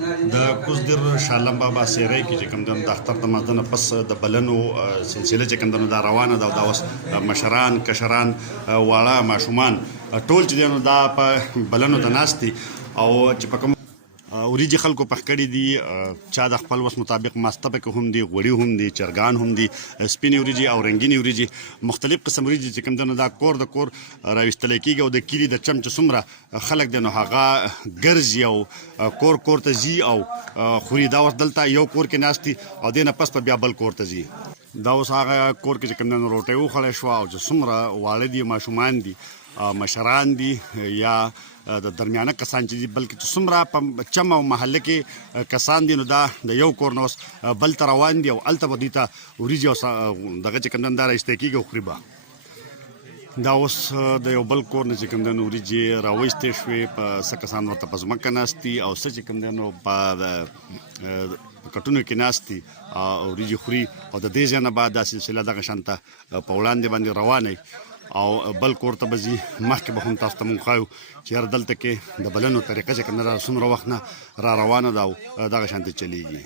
د کوزدر شالم بابا سیری کې چې کوم د اختر د ماده نه پس د بلنو سلسله چې کوم دا روانه ده او دا اوس مشران کشران واړه ماشومان ټول چې نو دا په بلنو د ناستي او چې په کوم وریجې خلکو پخ کړي دي چا د خپل وس مطابق ماسته پکې هم دي غوړي هم دي چرګان هم دي سپینې وریجې او رنګینې وریجې مختلف قسم وریجې چې کوم د دا کور د کور راویستل کېږي او د کلي د چم چې څومره خلک دی نو هغه ګرځي او کور کور ته ځي او خوري دا اوس دلته یو کور کې ناستي او دې نه پس په بیا بل کور ته ځي دا اوس هغه کور کې چې کوم د روټۍ وخوړی شوه او چې څومره واړه دي ماشومان دي مشران دي یا د درمیانه کسان چې دي بلکې چې څومره په چم او محله کې کسان دي نو دا د یو کور نه اوس بل ته روان دي او هلته به دوی ته وریجې او دغه چې کوم دا رایستی کېږي او خوري به دا اوس د یو بل کور نه چې کوم دی نو وریجې راویستې شوې په څه کسان ورته په ځمکه ناست دي او څه چې کوم دی نو په کټونو کې ناست دي وریجې خوري او د دې ځای نه بعد دا سلسله دغه شانته په وړاندې باندې روانه او بل کور ته به ځي مخکې به هم تاسو ته مونږ ښایو چې یاره دلته کې د بلنو طریقه چې کوم ده څومره وخت نه را روانه ده او دغه شانتې چلیږي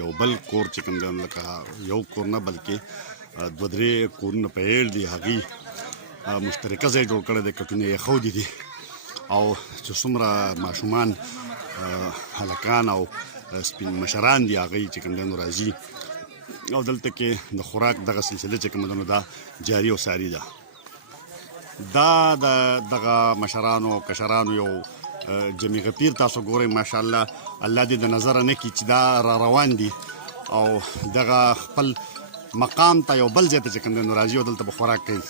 یو بل کور چې کوم دی لکه یو کور نه بلکې دوه درې کورونه په ایل دي هغې مشترکه ځای جوړ کړی دی کټونه یې ښودي دي او چې څومره ماشومان هلکان او سپین مشران دي هغوی چې کوم دی نو راځي او دلته کې د خوراک دغه سلسله چې کوم ده نو دا جاري او ساري ده دا د دغه مشرانو او کشرانو یو جمیع غفیر تاسو ګورئ ماشاءالله الله دې د نظره نه کړي چې دا را روان دي او دغه خپل مقام ته یو بل ځای ته چې کوم دی نو راځي او دلته به خوراک کوي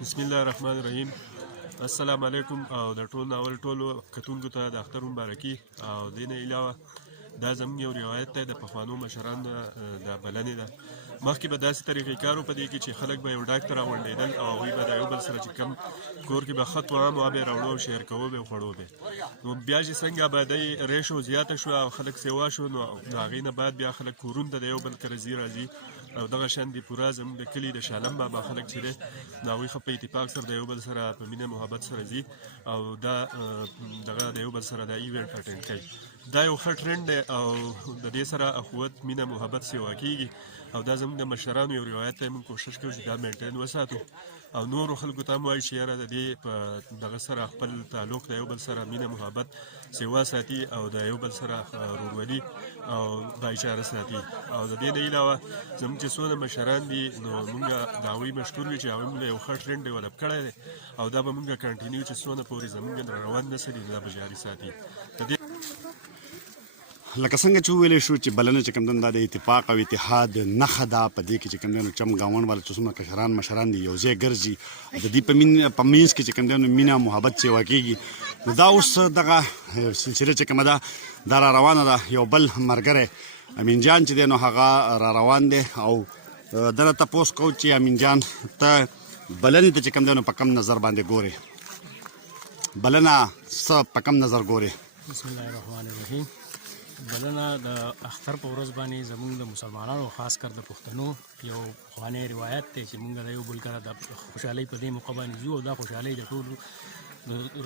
بسم الله الرحمن الرحیم السلام علیکم او د ټول ناول ټولو کتونکو ته د اختر مبارکي او دې نه علاوه دا زموږ یو روایت دی د پخوانو مشرانو د بلنې ده مخکې به داسې طریقې کار و په دې کې چې خلک به یو ډاګ ته راغونډېدل او هغوی به د یو بل سره چې کوم کور کې به خط وام وه به یې راوړو او شیر کوو به یې خوړو به نو بیا چې څنګه آبادۍ ریشو زیاته شوه او خلک سیوا شو نو د هغې نه بعد بیا خلک کورونو ته د یو بل کره راځي او دغه شان دي پوره زموږ د کلي د شالم بابا خلک چې دی نو هغوی ښه په اتفاق سره د یو بل سره په مینه محبت سره ځي او دا دغه د یو بل سره دا ایونټ اټینډ کوي دا یو ښه ټرینډ دی او د دې سره اخوت مینه محبت سیوا کېږي او دا زموږ د مشرانو یو روایت دی موږ کوشش کوو چې دا مینټین وساتو او نورو خلکو ته هم وایي چې یاره د دې په دغه سره خپل تعلق د یو بل سره مینه محبت سیوا ساتي او د یو بل سره ورورولي او بایچاره ساتي او د دې نه علاوه زموږ چې څونه مشران دي نو موږ د هغوی مشکور وي چې هغوی موږ یو ښه ټرینډ ډیولپ کړی دی او دا به موږ کنټینیو چې څونه پورې زموږ روان نسل دي دا به جاري ساتي لکه څنګه چې وویلی شو چې بلنه چې کوم دی دا د اتفاق او اتحاد نښه ده په دې کې چې کوم دی نو چم ګاونډ والا چې څومره کشران مشران دي یو ځای ګرځي د دې په منځ کې چې کوم دی نو مینه محبت سیوا کېږي نو دا اوس دغه سلسله چې کومه ده دا را روانه ده یو بل ملګری امین جان چې دی نو هغه را روان دی او دله تپوس کوو چې امین جان ته بلنې ته چې کوم دی نو په کم نظر باندې ګورې بلنه څه په کم نظر ګورې بسم الله الرحمن الرحیم بلنه د اختر په ورځ باندې زموږ د مسلمانانو خاص کر د پښتنو یو پخوانی روایت دی چې موږ د یو بل کره د خوشحالۍ په دې موقع باندې ځو او دا خوشحالۍ د ټولو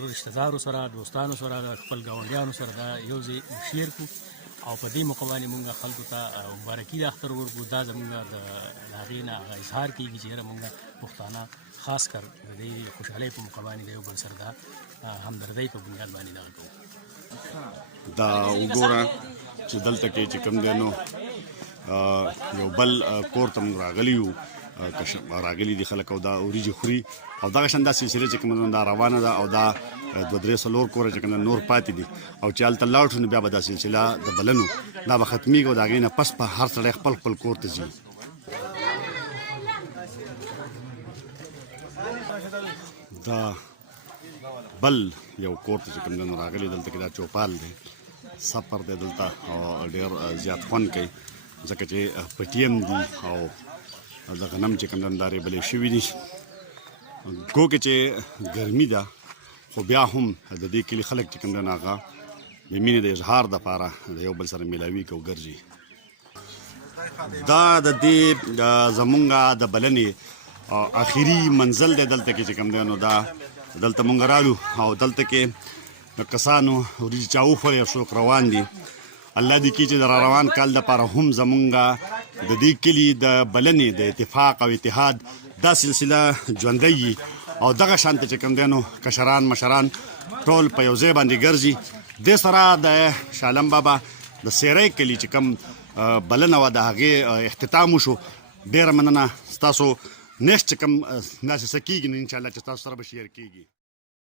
رشته دارو سره دوستانو سره د خپل ګاونډیانو سره دا یو ځای شیر کړو او په دې موقع باندې موږ خلکو ته مبارکي د اختر ورکړو دا زموږ د هغې نه اظهار کېږي چې یاره موږ پښتانه خاص کر د دې خوشحالۍ په موقع باندې د یو بل سره دا همدردۍ په بنیاد باندې دغه کوو دا وګوره چې دلته کې چې کوم دی نو یو بل کور ته موږ راغلي یو راغلي دي خلک او دا وریجې خوري او دغه شان دا سلسله چې کوم دا روانه ده او دا دوه درې څلور کوره چې کوم نور پاتې دي او چې هلته لاړ شو نو بیا به دا سلسله د بلنو دا به ختمېږي او د هغې نه پس به هر سړی خپل خپل کور ته ځي دا بل یو کور ته چې کوم دی نو راغلي دلته کې دا چوپال دی سفر دی دلته او ډېر زیات خوند کوي ځکه چې پټیم دي او د غنم چې کوم دی دا ریبلې شوي دي ګوکې چې ګرمي ده خو بیا هم د دې کلي خلک چې کوم دی نو هغه د مینې د اظهار دپاره د یو بل سره میلاوي او ګرځي. دا د دې زمونږ د بلنې آخري منزل دی. دلته کې چې کوم دی نو دا دلته مونږ رالو او دلته کې د کسانو وریجې چا وخوړې او څوک روان دي. الله دې کړي چې د را روان کال دپاره هم زمونږ د دې کلي د بلنې د اتفاق او اتحاد دا سلسله ژوندی وي او دغه شانته چې کوم دی نو کشران مشران ټول په یو ځای باندې ګرځي. دې سره د شاه عالم بابا د سیری کلي چې کوم بلنه وه د هغې اختتام وشو. ډېره مننه ستاسو نیکسټ چې کوم داسې څه کېږي نو انشاءالله چې ستاسو سره به شیر کېږي.